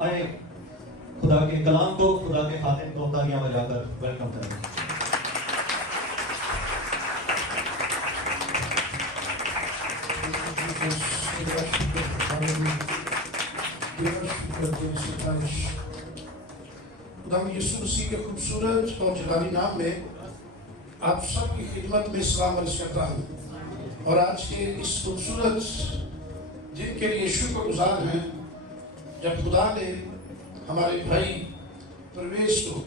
آئے خدا کے کلام کو، خدا کے خاتم کو تالیاں بجا کر ویلکم کریں۔ خدا یسوع مسیح کے خوبصورت اور جلالی نام میں آپ سب کی خدمت میں سلام عرض کرتا ہوں، اور آج کے اس خوبصورت دن کے لیے شکر گزار ہیں جب خدا نے ہمارے بھائی پرویز کو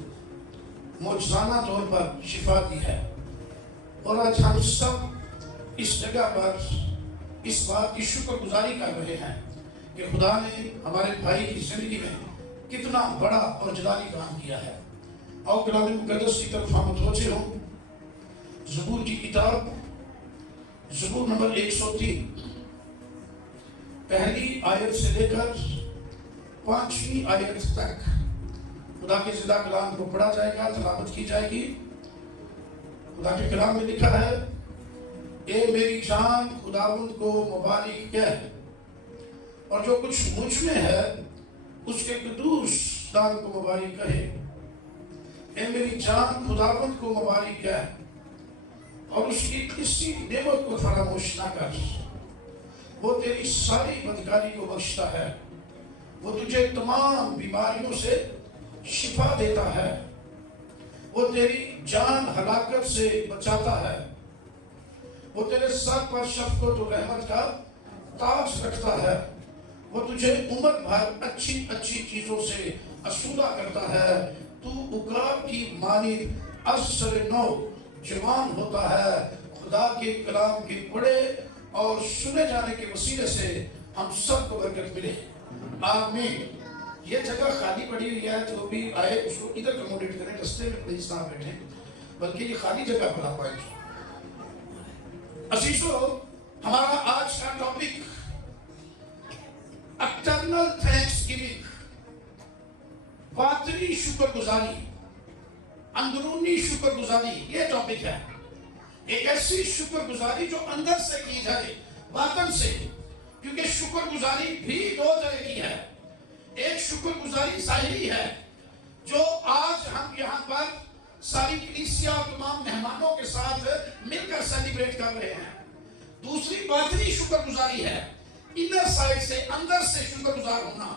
معجزانہ طور پر شفا دی ہے، اور آج ہم سب اس جگہ پر اس بات کی شکر گزاری کر رہے ہیں کہ خدا نے ہمارے بھائی کی زندگی میں کتنا بڑا اور جلالی کام کیا ہے۔ اور کلام مقدس کی طرف ہم متوجہ ہوں۔ زبور کی کتاب زبور نمبر 103 پہلی آیت سے لے کر 5ویں آیت تک خدا کے زندہ کلام کو پڑھا جائے گا، تلاوت کی جائے گی۔ خدا کے کلام میں لکھا ہے، اے میری جان خداوند کو مبارک کہہ، اور جو کچھ مجھ میں ہے اس کے قدوس نام کو مبارک کہے۔ اے میری جان خداوند کو مبارک کہہ، اور اس کی کسی نعمت کو فراموش نہ کر۔ وہ تیری ساری بدکاری کو بخشتا ہے، وہ تجھے تمام بیماریوں سے شفا دیتا ہے، وہ تیری جان ہلاکت سے بچاتا ہے، وہ تیرے سر پر شفقت و رحمت کا تاج رکھتا ہے، وہ تجھے عمر بھر اچھی اچھی چیزوں سے اسودہ کرتا ہے۔ تو عقاب کی مانند از سر نو جوان ہوتا ہے۔ خدا کے کلام کے پڑھے اور سنے جانے کے وسیلے سے ہم سب کو برکت ملے، آمین۔ یہ جگہ خالی پڑی ہوئی ہے، جو بھی آئے اس کو ادھر کموڈیٹ کریں، رستے میں پلیز نہ بیٹھیں، بلکہ یہ خالی جگہ پر آپ آئیں۔ عزیزو، ہمارا آج کا ٹاپک ایٹرنل تھینکس گیونگ، باطنی شکر گزاری، اندرونی شکر گزاری، یہ ٹاپک ہے۔ ایک ایسی شکر گزاری جو اندر سے کی جائے، باطن سے، کیونکہ شکر گزاری بھی دو طرح کی ہے۔ ایک شکر گزاری ظاہری ہے جو آج ہم یہاں پر ساری کلیسیا اور تمام مہمانوں کے ساتھ مل کر سیلیبریٹ کر رہے ہیں۔ دوسری باطنی شکر گزاری ہے، انر سائڈ سے، اندر سے شکر گزار ہونا۔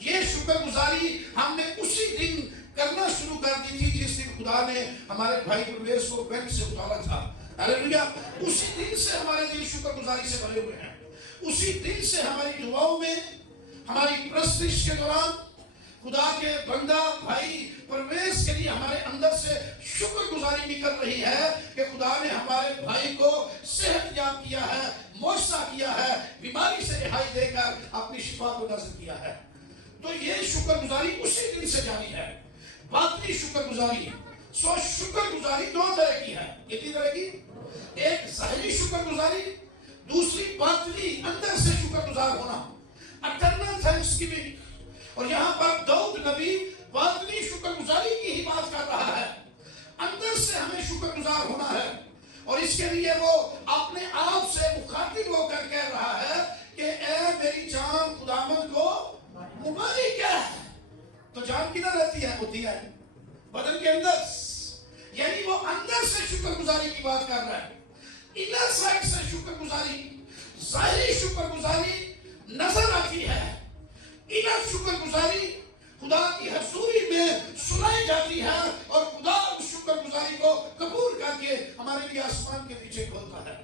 یہ شکر گزاری ہم نے اسی دن کرنا شروع کر دی تھی جس دن خدا نے ہمارے بھائی پرویز کو بینچ سے اتارا تھا۔ ہاللیلویا! اسی دن سے ہمارے دل شکر گزاری سے بھرے ہوئے ہیں۔ اسی دن سے ہماری دعاؤں میں، ہماری پرستش کے دوران خدا کے بندہ بھائی پرویز کے لیے ہمارے اندر سے شکر گزاری نکل رہی ہے کہ خدا نے ہمارے بھائی کو صحت یاب کیا ہے، معجزہ کیا ہے، بیماری سے رہائی دے کر اپنی شفا کو نازل کیا ہے۔ تو یہ شکر گزاری اسی دن سے جاری ہے، باطنی شکر گزاری۔ سو شکر گزاری دو طرح کی ہے، کتنی طرح کی؟ ایک ظاہری شکر گزاری، دوسری باطنی اندر سے شکر گزار ہونا، ایٹرنل تھینکس گیونگ۔ اور یہاں پر داؤد نبی باطنی شکر گزاری کی ہی بات کر رہا ہے، اندر سے ہمیں شکر گزار ہونا ہے، اور اس کے لیے وہ اپنے آپ سے مخاطب ہو کر کہہ رہا ہے کہ اے میری جان خداوند کو مبارک ہے۔ تو جان کدھر رہتی ہے؟ ہوتی ہے بدن کے اندر، یعنی وہ اندر سے شکر گزاری کی بات کر رہا ہے، انر سائڈ سے شکر گزاری۔ ظاہری شکر گزاری نظر آتی ہے، انر شکر گزاری خدا کی حضوری میں سنائی جاتی ہے، اور خدا اس شکر گزاری کو قبول کر کے ہمارے لیے آسمان کے نیچے کھولتا ہے،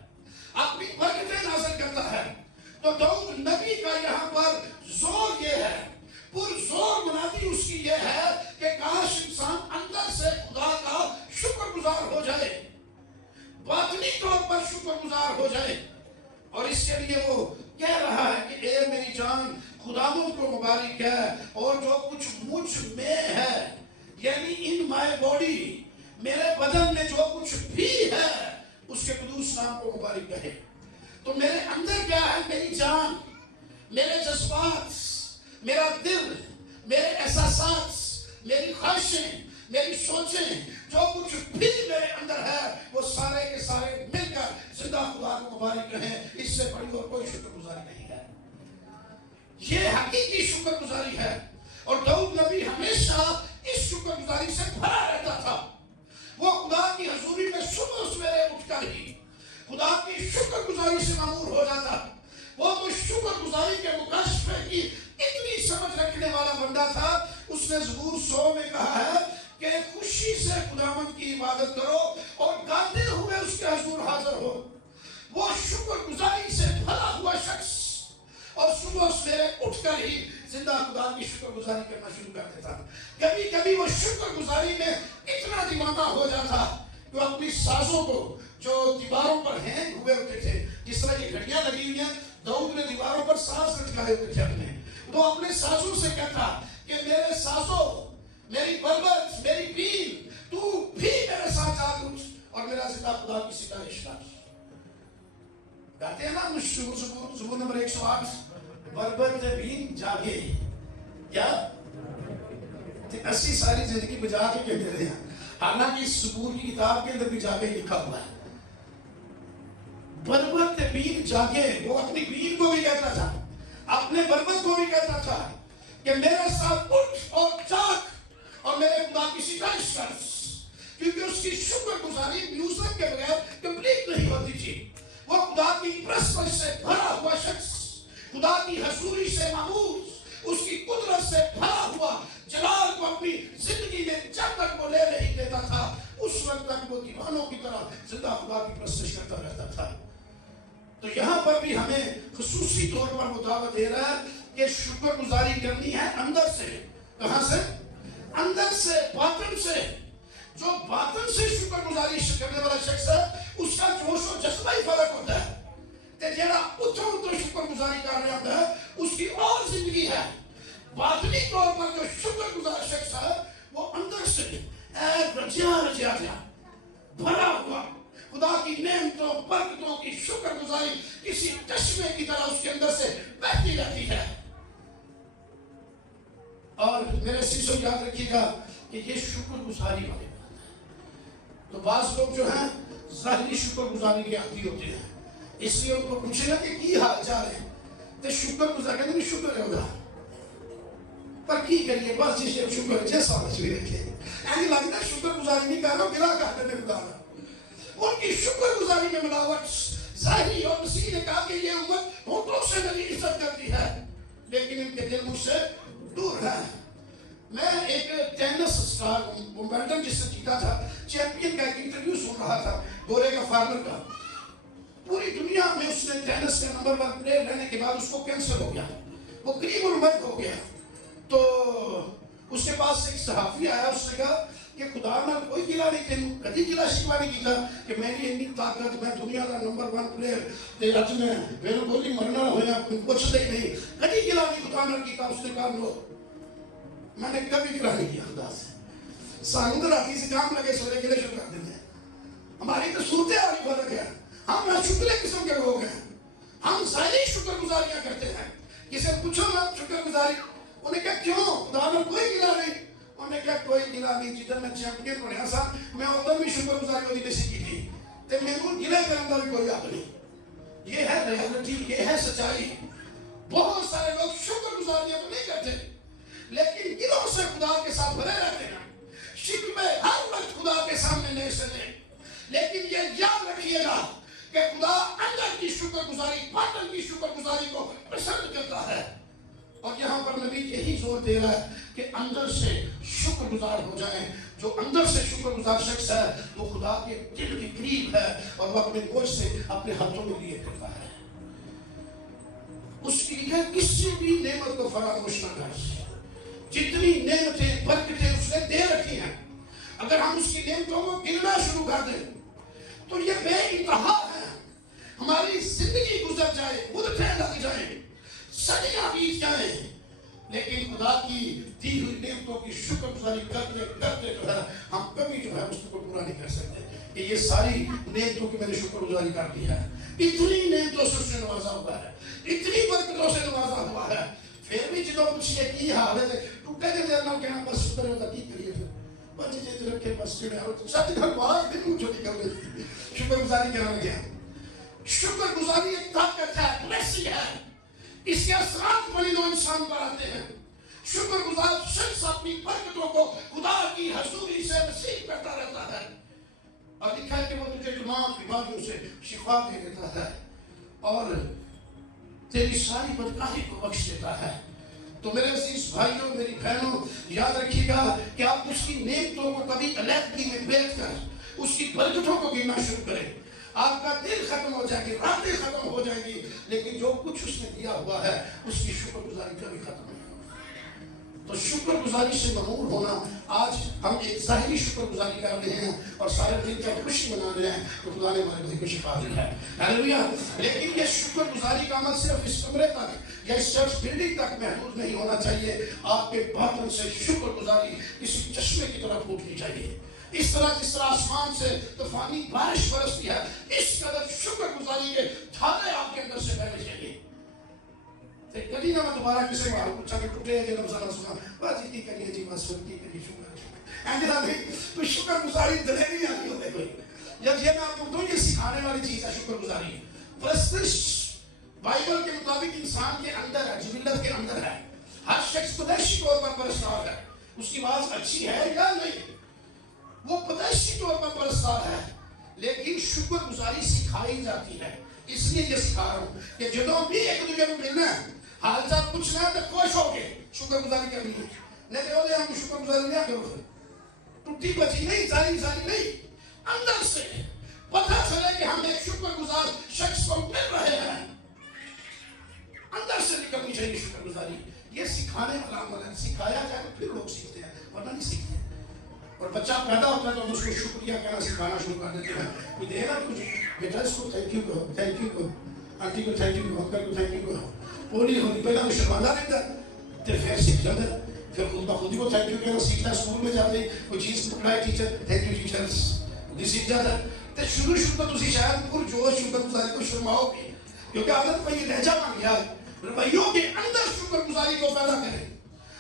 اپنی برکتیں نازل کرتا ہے۔ تو داؤد نبی کا یہاں پر زور یہ ہے، پرزور منادی اس کی یہ ہے کہ کاش انسان اندر سے خدا کا شکر گزار ہو جائے، باطنی طور پر شکر گزار ہو جائے۔ اور اس کے لیے وہ کہہ رہا ہے کہ اے میری جان خداوند کو مبارک ہے، اور جو کچھ مجھ میں ہے، یعنی ان مائی باڈی، میرے بدن میں جو کچھ بھی ہے اس کے قدوس نام کو مبارک کہے۔ تو میرے اندر کیا ہے؟ میری جان، میرے جذبات، میرا دل، میرے احساسات، میری خواہشیں، میری سوچیں، جو کچھ بھی میرے اندر ہے وہ سارے کے سارے مل کر زندہ خدا کو مبارک کہیں۔ اس سے بڑی اور کوئی شکر گزاری نہیں ہے۔ یہ حقیقی شکر گزاری ہے۔ اور بندہ تھا, اس نے زبور 100 میں کہا ہے کہ خوشی سے خداوند کی عبادت کرو اور گاتے ہوئے اس کے حضور حاضر ہو. وہ شکر گزاری سے بھرا ہوا شخص اور صبح سویرے اٹھ کر ہی زندہ خدا کی شکر گزاری کرنا شروع کر دیتا. کبھی کبھی وہ شکر گزاری میں اتنا دیوانہ ہو جاتا کہ وہ اپنی سازوں کو جو دیواروں پر ہینگ ہوئے ہوتے تھے, جس طرح کی گھڑیاں لگی ہوئی ہیں, داؤد نے دیواروں پر ساز لٹکائے ہوتے تھے اپنے, وہ اپنے سازوں سے کہتا کہ میرے سازوں, میری بربت, میری بیل, تو بھی میرے ساتھ جاگ اٹھ اور میرا زندہ خدا کی ستائش کر. کہتے ہیں نا زبور نمبر 108, بربت بین جاگے, کیا 80 ساری زندگی بجا کے کہتے رہے ہیں, حالانکہ اس زبور کی کتاب کے اندر بھی جاگے لکھا ہوا ہے. بربت بین جاگے, وہ اپنی بین کو بھی کہتا تھا, اپنے بربت کو بھی کہتا تھا کہ میرے ساتھ اٹھ اور جاگ اور میرے خدا کی ستائش کر, کیونکہ اس کی شکر گزاری میوزک کے بغیر کمپلیٹ نہیں ہوتی تھی. وہ خدا کی پرستش سے بھرا ہوا شخص, خدا کی حضوری سے ماموز, اس کی قدرت سے بھرا ہوا جلال کو اپنی زندگی میں جب تک وہ لے نہیں دیتا تھا, اس وقت تک وہ دیوانوں کی طرح زندہ خدا کی پرستش کرتا رہتا تھا. تو یہاں پر بھی ہمیں خصوصی طور پر وہ دعوت دے رہا ہے کہ شکر گزاری کرنی ہے اندر سے. کہاں سے؟ اندر سے, باطن سے. جو باطن سے شکر گزاری کرنے والا شخص ہے, اس کا جوش و جذبہ ہی فرق ہوتا ہے. کہ جیڑا اتھو تو شکر گزاری کر رہا ہوتا ہے, اس کی اور زندگی ہے. باطنی طور پر جو شکر گزار شخص ہے, وہ اندر سے رجیا بھرا ہوا خدا کی نعمتوں برکتوں کی شکر گزاری کسی چشمے کی طرح اس کے اندر سے بہتی رہتی ہے. اور میرے سیسو یاد رکھیے گا کہ یہ شکر گزاری والی بات ہے. تو بعض لوگ جو ہیں ظاہری شکر گزاری کے عادی ہوتے ہیں, اس لیے ان کو پوچھے گا کہ کی حال چال ہے, تو شکر گزار کہتے ہیں شکر ہے ہوگا پر کی کریے بس جس شکر جیسا مچھلی رکھے, یعنی لگتا ہے شکر گزاری نہیں کر رہا, گلا کرنے میں گزارا. ان کی شکر گزاری میں ملاوٹ ظاہری, اور مسیح نے کہا کہ یہ امت ہونٹوں سے میری عزت کرتی ہے لیکن ان کے دل مجھ سے دور ہے. میں ایک ٹینس سٹار ومبلڈن جس سے جیتا تھا, چیمپئن کا ایک انٹرویو سن رہا تھا, گورے کا فارمر کا. پوری دنیا میں اس نے ٹینس کا نمبر 1 پلیئر رہنے کے بعد اس کو کینسر ہو گیا, وہ قریب المرگ ہو گیا. تو اس کے پاس ایک صحافی آیا, اس نے کہا کہ خدا نہ کوئی گلا نہیں تینوں کدی گلا شکوا نہیں کیتا کہ میری اتنی طاقت, میں دنیا کا نمبر 1 پلیئر تے اج میں میرے گولی مرنا ہویا, کچھ نہیں کدی گلا نہیں خدا نہ کیتا. اس نے کہا نو, میں نے کبھی گلا نہیں کیا خدا سے. سانو راتی سے کام لگے سورے گلے شروع کر دیتے ہیں. ہماری تو صورتیں آگے فرق ہے, ہم شکر قسم کے لوگ ہیں, ہم ظاہری شکر گزاریاں کرتے ہیں. کسی پوچھو نا شکر گزاری, انہیں کہا کیوں خدا نہ کوئی گلا نہیں, انہیں کہا کوئی گلا نہیں. جدھر میں چیمپئن بنیا سا میں ادھر بھی شکر گزاری ہوتی نہیں سیکھی تھی, تے میرے کو گلے کرنے کا بھی کوئی حق نہیں. یہ ہے ریالٹی, یہ ہے سچائی. بہت سارے لوگ شکر گزاریاں تو نہیں کرتے لیکن گلوں سے خدا کے ساتھ بھرے رہتے ہیں, شکوے ہر وقت خدا کے سامنے نہیں سنے. لیکن یہ یاد رکھیے گا کہ خدا اندر کی شکر گزاری, باطن کی شکر گزاری کو پسند کرتا ہے. اور یہاں پر نبی یہی زور دے رہا ہے کہ اندر سے شکر گزار ہو جائیں. جو اندر سے شکر گزار شخص ہے وہ خدا کے دل کے قریب ہے اور وہ اپنے بوجھ سے اپنے ہاتھوں میں لیے کرتا ہے. اس کی لکھا کسی بھی نعمت کو فراموش نہ کر. جتنی نعمتیں برکتیں اس نے دے رکھی ہیں, اگر ہم اس کی نعمتوں کو گننا شروع کر دیں تو یہ بے انتہا ہے. ہماری زندگی گزر جائے, مدتیں لگ جائیں, صدیاں بیت جائیں, لیکن خدا کی دی ہوئی نعمتوں کی شکر گزاری کرتے کرتے جو ہے ہم کبھی جو ہے اس کو پورا نہیں کر سکتے کہ یہ ساری نعمتوں کی میں نے شکر گزاری کر دی ہے. اتنی نعمتوں سے اس نے نوازا ہوا ہے, اتنی برکتوں سے نوازا ہوا ہے, پھر بھی جنہوں پوچھئے کی حال ہے ٹوٹے کے دیر نہ کہنا بس شکر ہوتا کی کریے پھر بچے جیتے رکھے بس چڑے آؤ شاید گھر باہر دن مجھو نہیں کر لیتی. شکر گزاری کرنا گیا. شکر گزاری ایک طاقت ہے, بلیسنگ ہے, اس کے اثرات بنی دو انسان پر آتے ہیں. شکر گزار شخص اپنی برکتوں کو خدا کی حضوری سے نصیب کرتا رہتا ہے. اور لکھا ہے کہ وہ تجھے تمام بیماریوں سے شفا دے دیتا ہے اور تیری ساری بدکاری کو بخش دیتا ہے. تو میرے عزیز بھائیوں میری بہنوں یاد رکھیے گا کہ آپ اس کی نعمتوں کو کبھی علیحدگی میں بیٹھ کر اس کی برکتوں کو گننا شروع کریں. آپ کا دل ختم ہو جائے گی, راتیں ختم ہو جائیں گی, لیکن جو کچھ اس نے دیا ہوا ہے اس کی شکر گزاری کبھی ختم نہیں ہوگی. تو شکر گزاری سے مغرور ہونا, آج ہم ایک ظاہری شکر گزاری کر رہے ہیں اور سارے دن جب خوشی منا رہے ہیں تو خدا نے ہمارے دل کو شفا دی ہے. ہاللویا. لیکن یہ شکر گزاری کا عمل صرف اس کمرے تک یا اس چرچ بلڈنگ تک محدود نہیں ہونا چاہیے. آپ کے باطن سے شکر گزاری کسی چشمے کی طرح پھوٹنی چاہیے. اس طرح جس طرح آسمان سے طوفانی بارش برستی ہے, اس قدر شکر گزاری کے دھارے آپ کے اندر سے بہنے چاہیے. کبھی نہ میں دوبارہ کسی کو پوچھا کہ ٹوٹے ہیں جنم سارا سنا بازی کی کریے جی بس سنتی کریے شکر اینجلا نہیں تو شکر گزاری دلیری آتی ہوتے کوئی. جب یہ میں آپ کو یہ سکھانے والی چیز ہے شکر گزاری. پرستش بائبل کے مطابق انسان کے اندر ہے, جبلت کے اندر ہے. ہر شخص پیدائشی طور پر پرستار ہے. اس کی آواز اچھی ہے یا نہیں, وہ پیدائشی طور پر پرستار ہے, لیکن شکر گزاری سکھائی جاتی ہے. اس لیے یہ سکھا رہا ہوں کہ جدوں بھی ایک دوسرے کو ملنا ہے, حال چال پوچھنا ہے تو خوش ہو کے شکر گزاری کرنی ہے. نہیں کہ ہم شکر گزاری نہیں کرو, ٹوٹی بچی نہیں, ساری نہیں, اندر سے پتہ چلے کہ ہم ایک شکر گزار شخص کو مل رہے ہیں. اندر سے نکلنی چاہیے شکر گزاری. یہ سکھانے والا عمل ہے. سکھایا جائے تو پھر لوگ سیکھتے ہیں, ورنہ نہیں سیکھتے. اور بچہ پیدا ہوتا ہے تو اس کو شکریہ کہنا سکھانا شروع کر دیتے ہیں. کوئی دے گا تو بیٹا اس کو تھینک یو کہو, تھینک یو کہو, آنٹی کو تھینک یو کہو, انکل کو تھینک یو کہو. ہولی پہلا تو شرمندہ رہتا ہے, پھر سیکھ جاتا ہے. پھر خود بخود ہی کو تھینک یو کہنا سیکھتا ہے. اسکول میں جاتے ہیں کوئی چیز پکڑائے ٹیچر, تھینک یو ٹیچرس, خود ہی سیکھ جاتا ہے. تو شروع تو تسی شاید پرجوش شکر گزاری کو شرماؤ گے, کیونکہ عادت میں یہ لہجہ بن گیا ہے. رویوں کے اندر شکر گزاری کو پیدا کریں.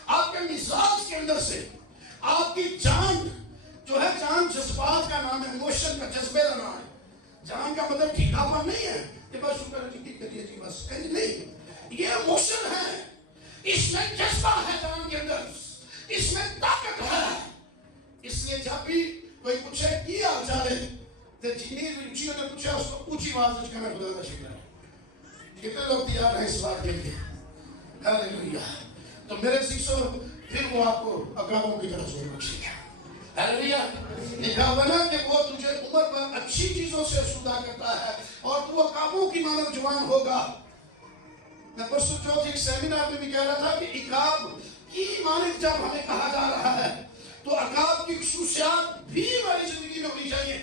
آپ کے مزاج کے اندر سے آپ کی جان جو ہے, جان جذبات کا نام ہے, ایموشن کا, جذبے کا نام ہے. جان کا مطلب ٹھیکا پن نہیں ہے کہ بس شکر کریے جی بس, نہیں. یہ ایموشن ہے, اس میں جذبہ ہے جان کے اندر, اس میں طاقت ہے. اس لیے جب بھی کوئی پوچھے کیا جائے تو جنہیں روچیوں نے پوچھا اس کو اونچی آواز میں کہنا خدا کا شکر ہے. کتنے لوگ تیار ہیں اس بات کے لیے؟ ہاللویا. تو میرے سیسو پھر وہ آپ کو عقابوں کی طرف زور بخشے گا. ہاللویا. لکھا ہوا نا کہ وہ تجھے عمر پر اچھی چیزوں سے آسودہ کرتا ہے اور تو عقابوں کی مانند جوان ہوگا. میں پرسوں چوتھ ایک سیمینار میں بھی کہہ رہا تھا کہ عقاب کی مانند جب ہمیں کہا جا رہا ہے تو عقاب کی خصوصیات بھی ہماری زندگی میں ہونی چاہیے,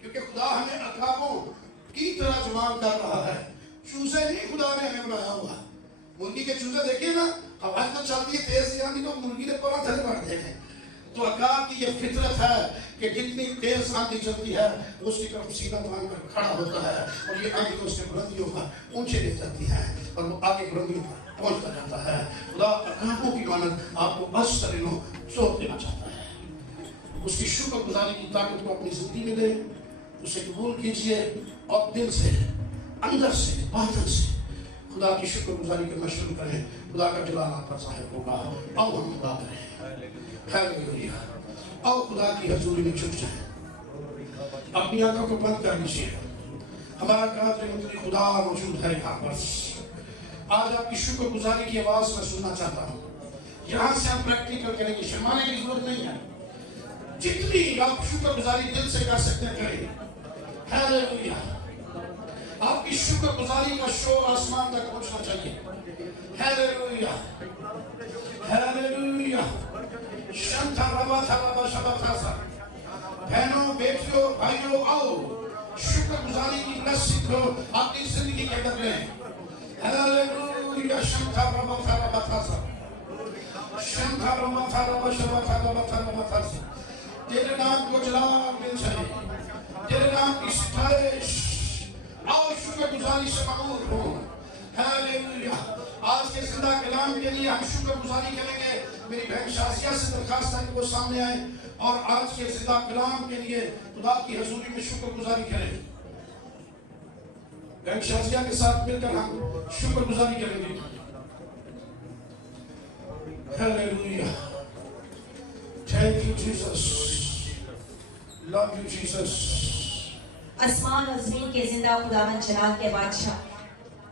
کیونکہ خدا ہمیں عقابوں کی طرح جوان کر رہا ہے. چوزے نہیں خدا نے ہمیں بنایا ہوا. مرغی کے چوزے دیکھیں نا, آواز تو چلتی ہے تیز آندھی تو مرغی نے پورا تھلے پڑتے ہیں. تو عقاب کی یہ فطرت ہے کہ جتنی تیز آندھی چلتی ہے اس کی طرف سینہ تان کر کھڑا ہوتا ہے, اور یہ آندھی کو اس کے بلندیوں پر اونچے لے جاتی ہے اور وہ آگے بلندیوں پر پہنچتا جاتا ہے. خدا عقابوں کی مانند آپ کو اشترینوں سوپ دینا چاہتا ہے. اس کی شکر گزاری کی طاقت کو اپنی زندگی میں لیں, اسے قبول کیجئے اور دل سے, اندر سے, باطن سے خدا کی شکر گزاری کرنا شروع کریں. خدا کا جلال آپ پر ظاہر ہوگا. آؤ ہم خدا کریں. ہاللویا. آؤ خدا کی حضوری میں چھپ جائیں. اپنی آنکھوں کو بند کر لیجیے. ہمارا قادر مطلق خدا موجود ہے یہاں پر. آج آپ کی شکر گزاری کی آواز میں سننا چاہتا ہوں. یہاں سے ہم پریکٹیکل کریں گے, شرمانے کی ضرورت نہیں ہے. جتنی آپ شکر گزاری دل سے کر سکتے ہیں کریں. ہاللویا. آپ کی شکر گزاری کا شور آسمان تک پہنچنا چاہیے. ہاللویا. ہاللویا. شنتا ربا تھا ربا شبا تھا سا. بہنوں, بیٹیوں, بھائیوں, آؤ شکر گزاری کی لذت کو اپنی زندگی کے اندر لیں. ہاللویا. شنتا ربا تھا ربا تھا سا. شنتا ربا تھا ربا شبا تھا ربا تھا ربا تھا سا. تیرے نام کو جلال مل جائے, تیرے نام کی ستائش. آؤ شکر گزاری سے مغرور ہو. ہاللویا. آج کے زندہ کلام کے لیے ہم شکر گزاری کریں گے. میری بہن شازیہ سے درخواست ہے کہ وہ سامنے آئیں اور آج کے زندہ کلام کے لیے خدا کی حضوری میں شکر گزاری کریں. بہن شازیہ کے ساتھ مل کر ہم شکر گزاری کریں گے. Hallelujah. Thank you Jesus. Love you Jesus. آسمان و زمین کے زندہ خداوند جلال کے بادشاہ,